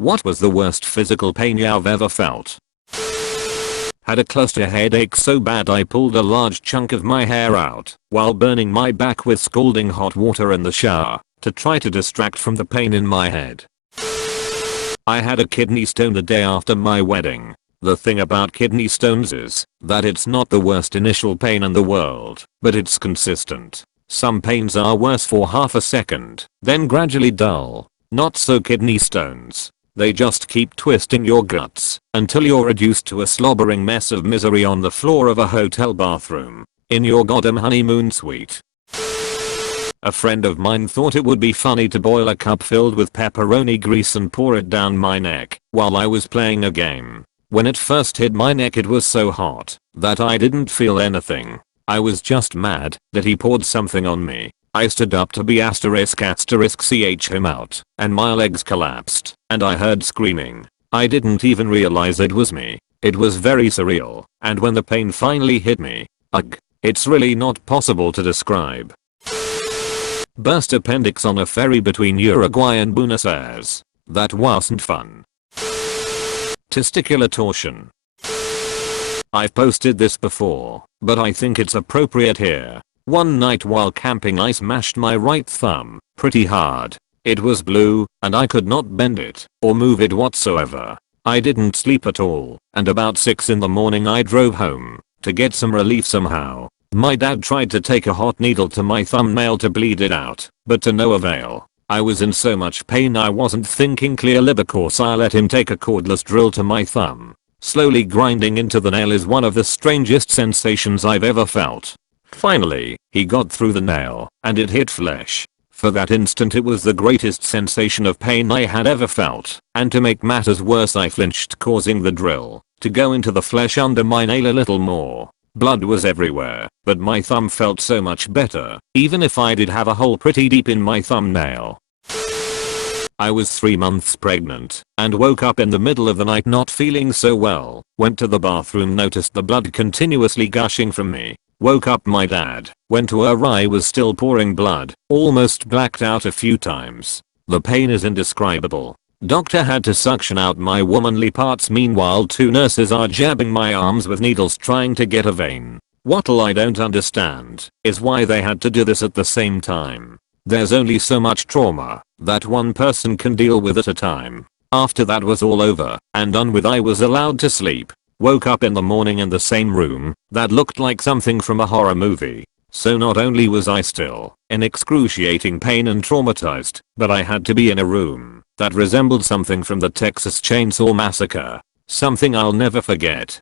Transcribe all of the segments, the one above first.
What was the worst physical pain you've ever felt? Had a cluster headache so bad I pulled a large chunk of my hair out while burning my back with scalding hot water in the shower to try to distract from the pain in my head. I had a kidney stone the day after my wedding. The thing about kidney stones is that it's not the worst initial pain in the world, but it's consistent. Some pains are worse for half a second, then gradually dull. Not so kidney stones. They just keep twisting your guts until you're reduced to a slobbering mess of misery on the floor of a hotel bathroom in your goddamn honeymoon suite. A friend of mine thought it would be funny to boil a cup filled with pepperoni grease and pour it down my neck while I was playing a game. When it first hit my neck it was so hot that I didn't feel anything. I was just mad that he poured something on me. I stood up to be ******** him out and my legs collapsed and I heard screaming. I didn't even realize it was me. It was very surreal, and when the pain finally hit me, it's really not possible to describe. Burst appendix on a ferry between Uruguay and Buenos Aires. That wasn't fun. Testicular torsion. I've posted this before, but I think it's appropriate here. One night while camping I smashed my right thumb pretty hard. It was blue, and I could not bend it or move it whatsoever. I didn't sleep at all, and about 6 in the morning I drove home to get some relief somehow. My dad tried to take a hot needle to my thumbnail to bleed it out, but to no avail. I was in so much pain I wasn't thinking clearly because I let him take a cordless drill to my thumb. Slowly grinding into the nail is one of the strangest sensations I've ever felt. Finally, he got through the nail, and it hit flesh. For that instant it was the greatest sensation of pain I had ever felt, and to make matters worse I flinched, causing the drill to go into the flesh under my nail a little more. Blood was everywhere, but my thumb felt so much better, even if I did have a hole pretty deep in my thumbnail. I was 3 months pregnant and woke up in the middle of the night not feeling so well. Went to the bathroom, noticed the blood continuously gushing from me. Woke up my dad, went to where I was still pouring blood, almost blacked out a few times. The pain is indescribable. Doctor had to suction out my womanly parts, meanwhile 2 nurses are jabbing my arms with needles trying to get a vein. What I don't understand is why they had to do this at the same time. There's only so much trauma that one person can deal with at a time. After that was all over and done with, I was allowed to sleep. Woke up in the morning in the same room that looked like something from a horror movie. So not only was I still in excruciating pain and traumatized, but I had to be in a room that resembled something from the Texas Chainsaw Massacre. Something I'll never forget.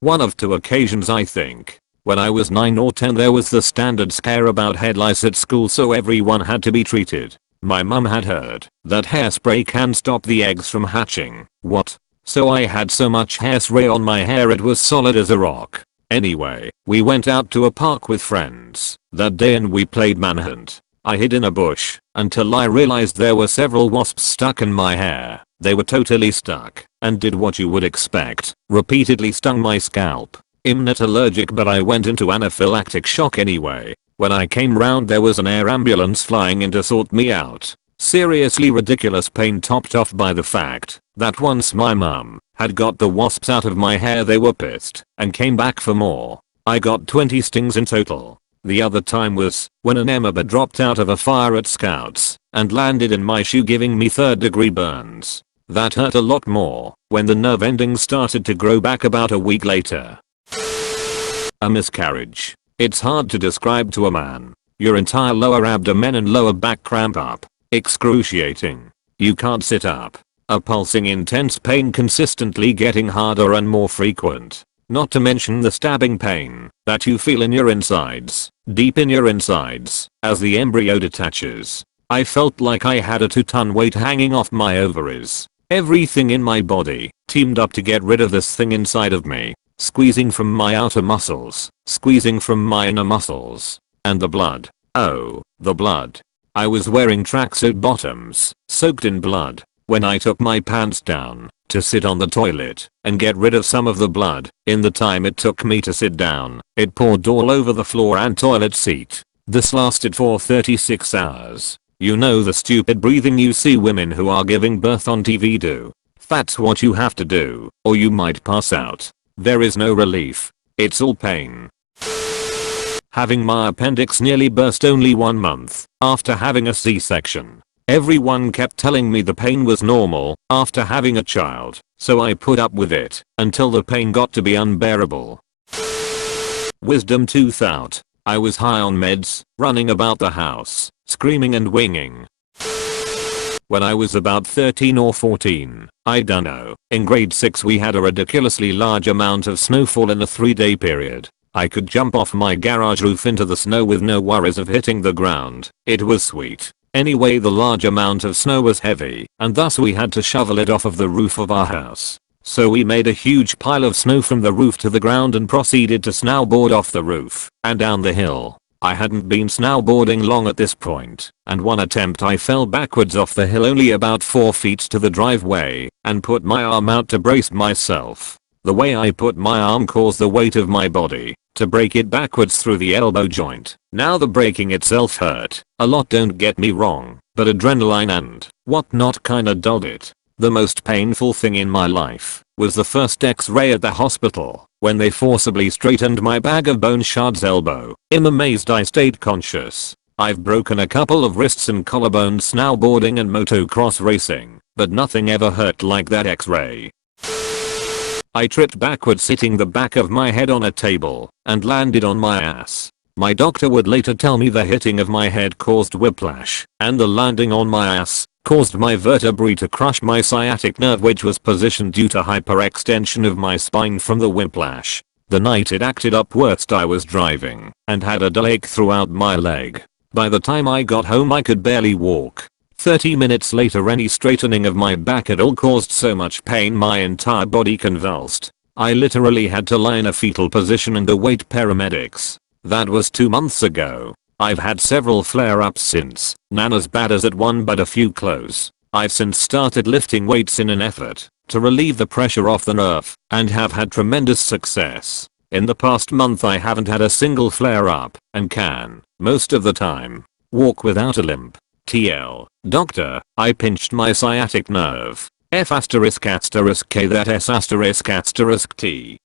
One of 2 occasions I think. When I was 9 or 10 there was the standard scare about head lice at school, so everyone had to be treated. My mum had heard that hairspray can stop the eggs from hatching. What? So I had so much hairspray on my hair it was solid as a rock. Anyway, we went out to a park with friends that day and we played manhunt. I hid in a bush until I realized there were several wasps stuck in my hair. They were totally stuck and did what you would expect. Repeatedly stung my scalp. I'm not allergic, but I went into anaphylactic shock anyway. When I came round there was an air ambulance flying in to sort me out. Seriously ridiculous pain topped off by the fact that once my mum had got the wasps out of my hair they were pissed and came back for more. I got 20 stings in total. The other time was when an amoeba dropped out of a fire at Scouts and landed in my shoe, giving me 3rd-degree burns. That hurt a lot more when the nerve endings started to grow back about a week later. A miscarriage. It's hard to describe to a man. Your entire lower abdomen and lower back cramp up. Excruciating. You can't sit up. A pulsing intense pain consistently getting harder and more frequent. Not to mention the stabbing pain that you feel in your insides, deep in your insides, as the embryo detaches. I felt like I had a 2-ton weight hanging off my ovaries. Everything in my body teamed up to get rid of this thing inside of me. Squeezing from my outer muscles, squeezing from my inner muscles. And the blood. Oh, the blood. I was wearing tracksuit bottoms, soaked in blood. When I took my pants down to sit on the toilet and get rid of some of the blood, in the time it took me to sit down, it poured all over the floor and toilet seat. This lasted for 36 hours. You know the stupid breathing you see women who are giving birth on TV do? That's what you have to do, or you might pass out. There is no relief. It's all pain. Having my appendix nearly burst only 1 month after having a C-section. Everyone kept telling me the pain was normal after having a child, so I put up with it until the pain got to be unbearable. Wisdom tooth out. I was high on meds, running about the house, screaming and winging. When I was about 13 or 14, I dunno, in grade 6 we had a ridiculously large amount of snowfall in a 3-day period. I could jump off my garage roof into the snow with no worries of hitting the ground. It was sweet. Anyway, the large amount of snow was heavy, and thus we had to shovel it off of the roof of our house. So we made a huge pile of snow from the roof to the ground and proceeded to snowboard off the roof and down the hill. I hadn't been snowboarding long at this point, and one attempt I fell backwards off the hill only about 4 feet to the driveway and put my arm out to brace myself. The way I put my arm caused the weight of my body to break it backwards through the elbow joint. Now the breaking itself hurt a lot, don't get me wrong, but adrenaline and whatnot kinda dulled it. The most painful thing in my life was the first x-ray at the hospital when they forcibly straightened my bag of bone shards elbow. I'm amazed I stayed conscious. I've broken a couple of wrists and collarbones snowboarding and motocross racing, but nothing ever hurt like that x-ray. I tripped backwards hitting the back of my head on a table and landed on my ass. My doctor would later tell me the hitting of my head caused whiplash, and the landing on my ass caused my vertebrae to crush my sciatic nerve, which was positioned due to hyperextension of my spine from the whiplash. The night it acted up worst, I was driving and had a dull ache throughout my leg. By the time I got home I could barely walk. 30 minutes later any straightening of my back at all caused so much pain my entire body convulsed. I literally had to lie in a fetal position and await paramedics. That was 2 months ago. I've had several flare-ups since, none as bad as that one but a few close. I've since started lifting weights in an effort to relieve the pressure off the nerve and have had tremendous success. In the past month I haven't had a single flare-up and can, most of the time, walk without a limp. TL. Doctor, I pinched my sciatic nerve. F***K that S*** T.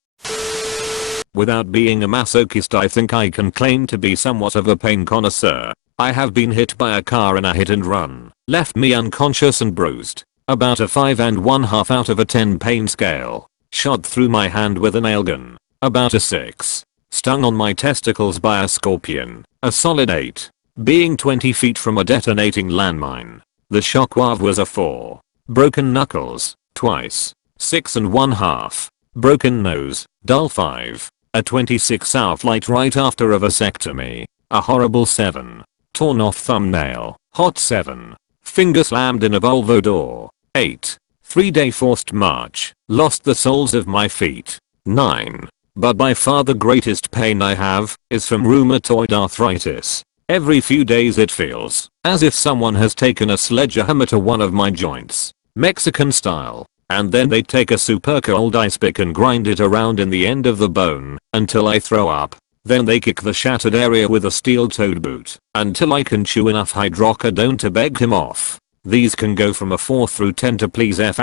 Without being a masochist, I think I can claim to be somewhat of a pain connoisseur. I have been hit by a car in a hit and run, left me unconscious and bruised. About a 5.5 out of a 10 pain scale. Shot through my hand with a nail gun. About a 6. Stung on my testicles by a scorpion. A solid 8. Being 20 feet from a detonating landmine. The shockwave was a 4. Broken knuckles, twice. 6.5. Broken nose, dull 5. A 26-hour flight right after a vasectomy. A horrible 7. Torn off thumbnail, hot 7. Finger slammed in a Volvo door. 8. 3-day forced march, lost the soles of my feet. 9. But by far the greatest pain I have is from rheumatoid arthritis. Every few days it feels as if someone has taken a sledgehammer to one of my joints, Mexican style, and then they take a super cold ice pick and grind it around in the end of the bone until I throw up. Then they kick the shattered area with a steel-toed boot until I can chew enough hydrocodone to beg him off. These can go from a 4 through 10 to please F***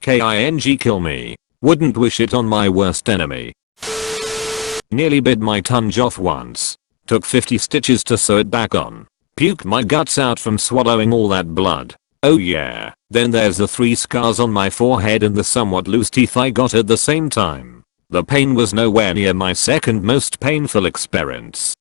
king kill me. Wouldn't wish it on my worst enemy. Nearly bit my tongue off once. Took 50 stitches to sew it back on. Puked my guts out from swallowing all that blood. Oh yeah. Then there's the 3 scars on my forehead and the somewhat loose teeth I got at the same time. The pain was nowhere near my second most painful experience.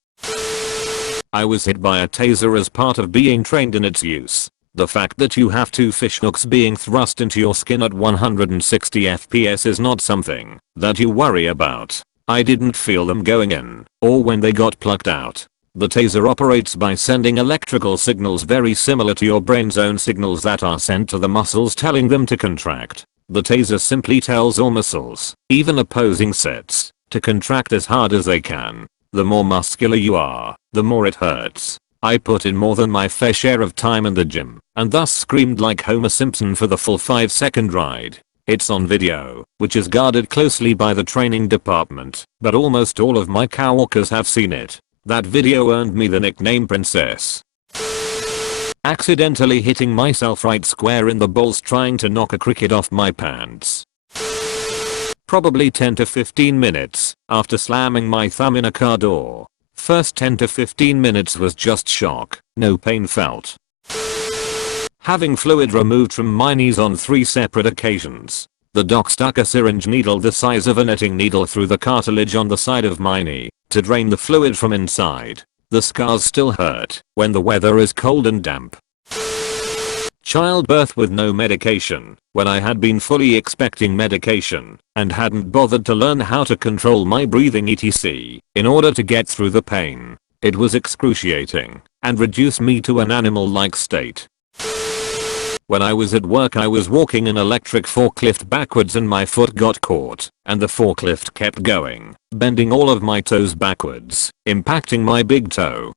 I was hit by a taser as part of being trained in its use. The fact that you have 2 fish hooks being thrust into your skin at 160 FPS is not something that you worry about. I didn't feel them going in, or when they got plucked out. The taser operates by sending electrical signals very similar to your brain's own signals that are sent to the muscles telling them to contract. The taser simply tells all muscles, even opposing sets, to contract as hard as they can. The more muscular you are, the more it hurts. I put in more than my fair share of time in the gym, and thus screamed like Homer Simpson for the full 5-second ride. It's on video, which is guarded closely by the training department, but almost all of my coworkers have seen it. That video earned me the nickname Princess. accidentally hitting myself right square in the balls trying to knock a cricket off my pants. Probably 10 to 15 minutes after slamming my thumb in a car door. First 10 to 15 minutes was just shock, no pain felt. Having fluid removed from my knees on 3 separate occasions. The doc stuck a syringe needle the size of a knitting needle through the cartilage on the side of my knee to drain the fluid from inside. The scars still hurt when the weather is cold and damp. Childbirth with no medication when I had been fully expecting medication and hadn't bothered to learn how to control my breathing etc. in order to get through the pain. It was excruciating and reduced me to an animal-like state. When I was at work I was walking an electric forklift backwards and my foot got caught and the forklift kept going, bending all of my toes backwards, impacting my big toe.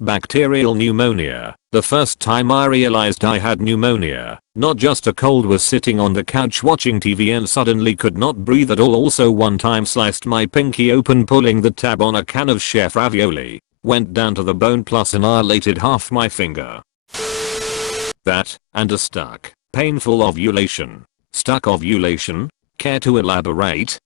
Bacterial pneumonia. The first time I realized I had pneumonia, not just a cold, was sitting on the couch watching TV and suddenly could not breathe at all. Also one time sliced my pinky open pulling the tab on a can of chef ravioli, went down to the bone plus annihilated half my finger. That, and a stuck, painful ovulation. Stuck ovulation? Care to elaborate?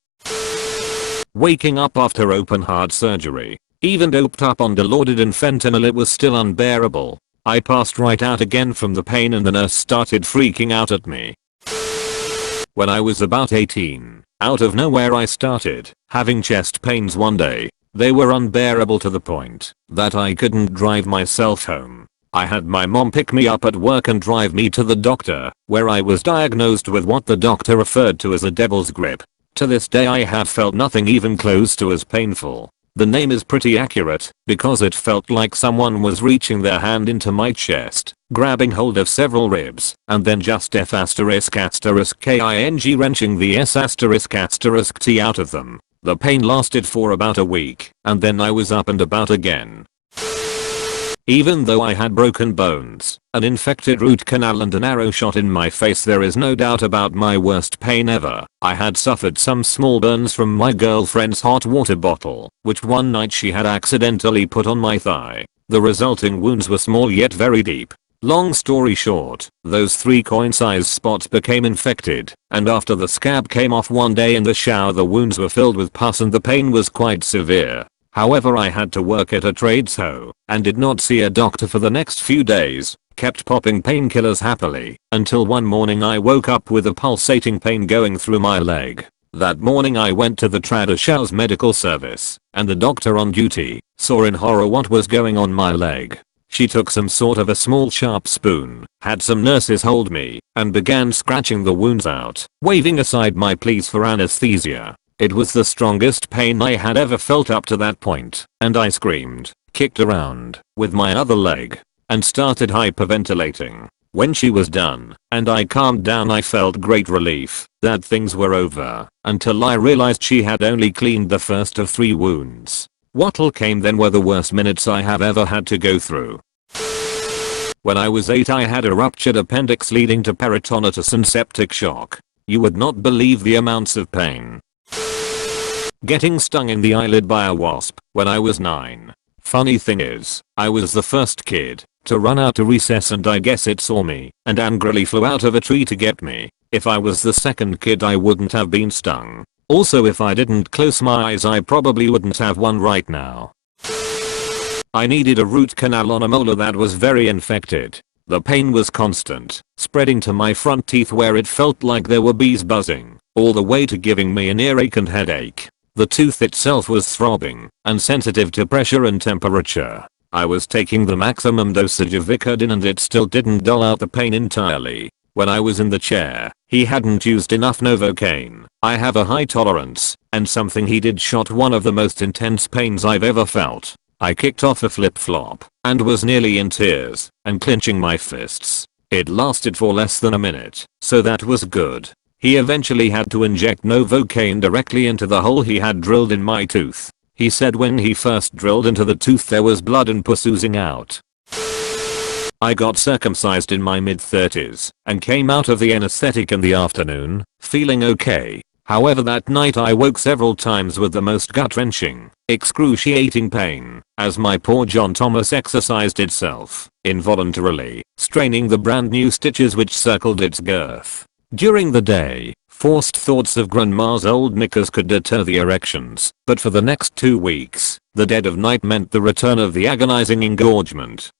Waking up after open heart surgery. Even doped up on Dilaudid and fentanyl it was still unbearable. I passed right out again from the pain and the nurse started freaking out at me. When I was about 18, out of nowhere I started having chest pains one day. They were unbearable to the point that I couldn't drive myself home. I had my mom pick me up at work and drive me to the doctor, where I was diagnosed with what the doctor referred to as a devil's grip. To this day I have felt nothing even close to as painful. The name is pretty accurate because it felt like someone was reaching their hand into my chest, grabbing hold of several ribs, and then just F***king wrenching the S***T out of them. The pain lasted for about a week, and then I was up and about again. Even though I had broken bones, an infected root canal and an arrow shot in my face, there is no doubt about my worst pain ever. I had suffered some small burns from my girlfriend's hot water bottle, which one night she had accidentally put on my thigh. The resulting wounds were small yet very deep. Long story short, those 3 coin-sized spots became infected, and after the scab came off one day in the shower the wounds were filled with pus and the pain was quite severe. However, I had to work at a trade show and did not see a doctor for the next few days, kept popping painkillers happily, until one morning I woke up with a pulsating pain going through my leg. That morning I went to the Trader Joe's medical service, and the doctor on duty saw in horror what was going on my leg. She took some sort of a small sharp spoon, had some nurses hold me, and began scratching the wounds out, waving aside my pleas for anesthesia. It was the strongest pain I had ever felt up to that point, and I screamed, kicked around with my other leg, and started hyperventilating. When she was done, and I calmed down, I felt great relief that things were over, until I realized she had only cleaned the first of 3 wounds. What all came then were the worst minutes I have ever had to go through. When I was 8 I had a ruptured appendix leading to peritonitis and septic shock. You would not believe the amounts of pain. Getting stung in the eyelid by a wasp when I was 9. Funny thing is, I was the first kid to run out to recess and I guess it saw me and angrily flew out of a tree to get me. If I was the second kid I wouldn't have been stung. Also, if I didn't close my eyes I probably wouldn't have one right now. I needed a root canal on a molar that was very infected. The pain was constant, spreading to my front teeth where it felt like there were bees buzzing, all the way to giving me an earache and headache. The tooth itself was throbbing and sensitive to pressure and temperature. I was taking the maximum dosage of Vicodin and it still didn't dull out the pain entirely. When I was in the chair, he hadn't used enough Novocaine. I have a high tolerance, and something he did shot one of the most intense pains I've ever felt. I kicked off a flip-flop and was nearly in tears and clenching my fists. It lasted for less than a minute, so that was good. He eventually had to inject Novocaine directly into the hole he had drilled in my tooth. He said when he first drilled into the tooth there was blood and pus oozing out. I got circumcised in my mid-30s and came out of the anesthetic in the afternoon, feeling okay. However, that night I woke several times with the most gut-wrenching Excruciating pain, as my poor John Thomas exercised itself, involuntarily, straining the brand new stitches which circled its girth. During the day, forced thoughts of grandma's old knickers could deter the erections, but for the next 2 weeks, the dead of night meant the return of the agonizing engorgement.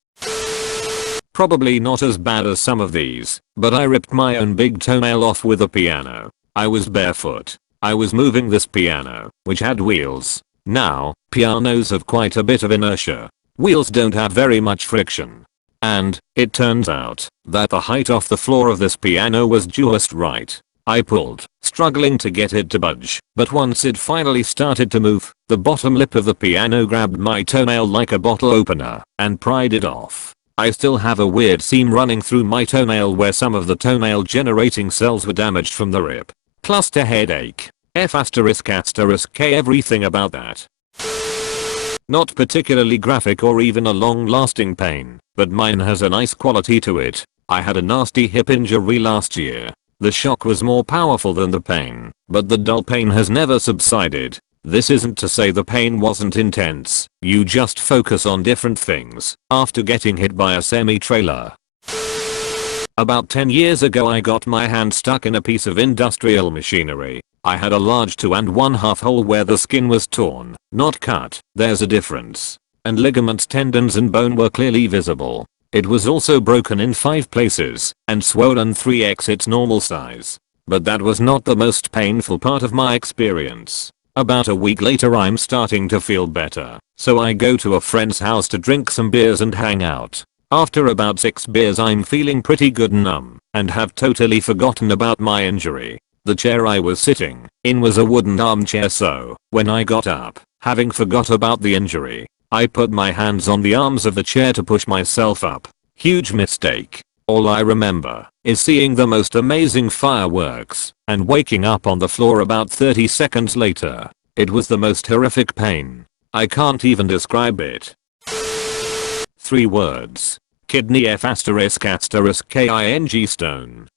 Probably not as bad as some of these, but I ripped my own big toenail off with a piano. I was barefoot. I was moving this piano, which had wheels. Now, pianos have quite a bit of inertia. Wheels don't have very much friction. And, it turns out, that the height off the floor of this piano was just right. I pulled, struggling to get it to budge, but once it finally started to move, the bottom lip of the piano grabbed my toenail like a bottle opener, and pried it off. I still have a weird seam running through my toenail where some of the toenail generating cells were damaged from the rip. Cluster headache. F***K everything about that. Not particularly graphic or even a long-lasting pain, but mine has a nice quality to it. I had a nasty hip injury last year. The shock was more powerful than the pain, but the dull pain has never subsided. This isn't to say the pain wasn't intense, you just focus on different things after getting hit by a semi-trailer. About 10 years ago I got my hand stuck in a piece of industrial machinery. I had a large 2 1/2 hole where the skin was torn, not cut, there's a difference. And ligaments, tendons and bone were clearly visible. It was also broken in 5 places and swollen 3x its normal size. But that was not the most painful part of my experience. About a week later I'm starting to feel better, so I go to a friend's house to drink some beers and hang out. After about 6 beers I'm feeling pretty good and numb, and have totally forgotten about my injury. The chair I was sitting in was a wooden armchair, so when I got up, having forgot about the injury, I put my hands on the arms of the chair to push myself up. Huge mistake. All I remember is seeing the most amazing fireworks and waking up on the floor about 30 seconds later. It was the most horrific pain. I can't even describe it. 3 words. Kidney F***king stone.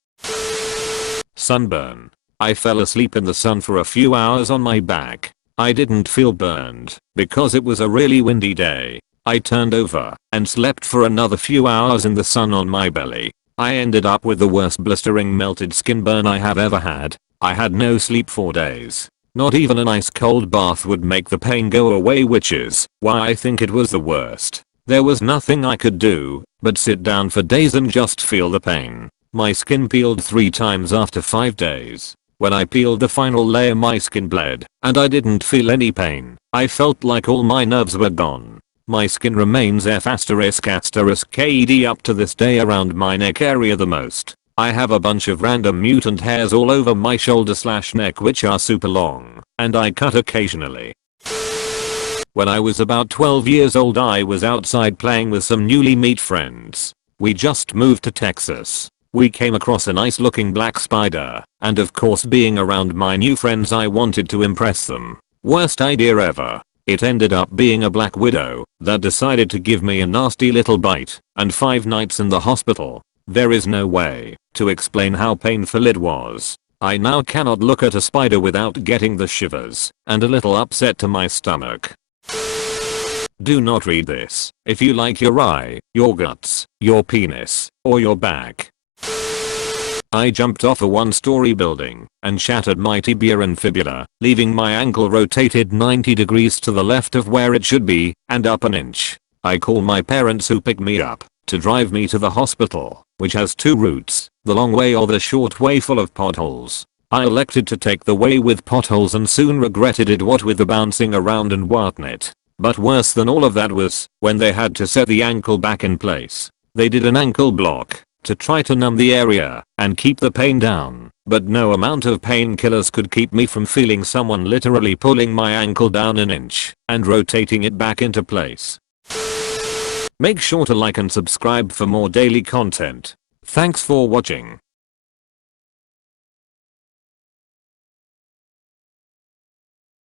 Sunburn. I fell asleep in the sun for a few hours on my back. I didn't feel burned because it was a really windy day. I turned over and slept for another few hours in the sun on my belly. I ended up with the worst blistering melted skin burn I have ever had. I had no sleep for days. Not even an ice cold bath would make the pain go away, which is why I think it was the worst. There was nothing I could do but sit down for days and just feel the pain. My skin peeled 3 times after 5 days. When I peeled the final layer my skin bled, and I didn't feel any pain. I felt like all my nerves were gone. My skin remains F***KED up to this day around my neck area the most. I have a bunch of random mutant hairs all over my shoulder/neck which are super long, and I cut occasionally. When I was about 12 years old I was outside playing with some newly meet friends. We just moved to Texas. We came across a nice looking black spider, and of course being around my new friends I wanted to impress them. Worst idea ever. It ended up being a black widow that decided to give me a nasty little bite and 5 nights in the hospital. There is no way to explain how painful it was. I now cannot look at a spider without getting the shivers and a little upset to my stomach. Do not read this if you like your eye, your guts, your penis, or your back. I jumped off a 1-story building and shattered my tibia and fibula, leaving my ankle rotated 90 degrees to the left of where it should be and up an inch. I call my parents who pick me up to drive me to the hospital, which has 2 routes, the long way or the short way full of potholes. I elected to take the way with potholes and soon regretted it, what with the bouncing around and whatnot. But worse than all of that was when they had to set the ankle back in place. They did an ankle block to try to numb the area and keep the pain down, but no amount of painkillers could keep me from feeling someone literally pulling my ankle down an inch and rotating it back into place. Make sure to like and subscribe for more daily content. Thanks for watching.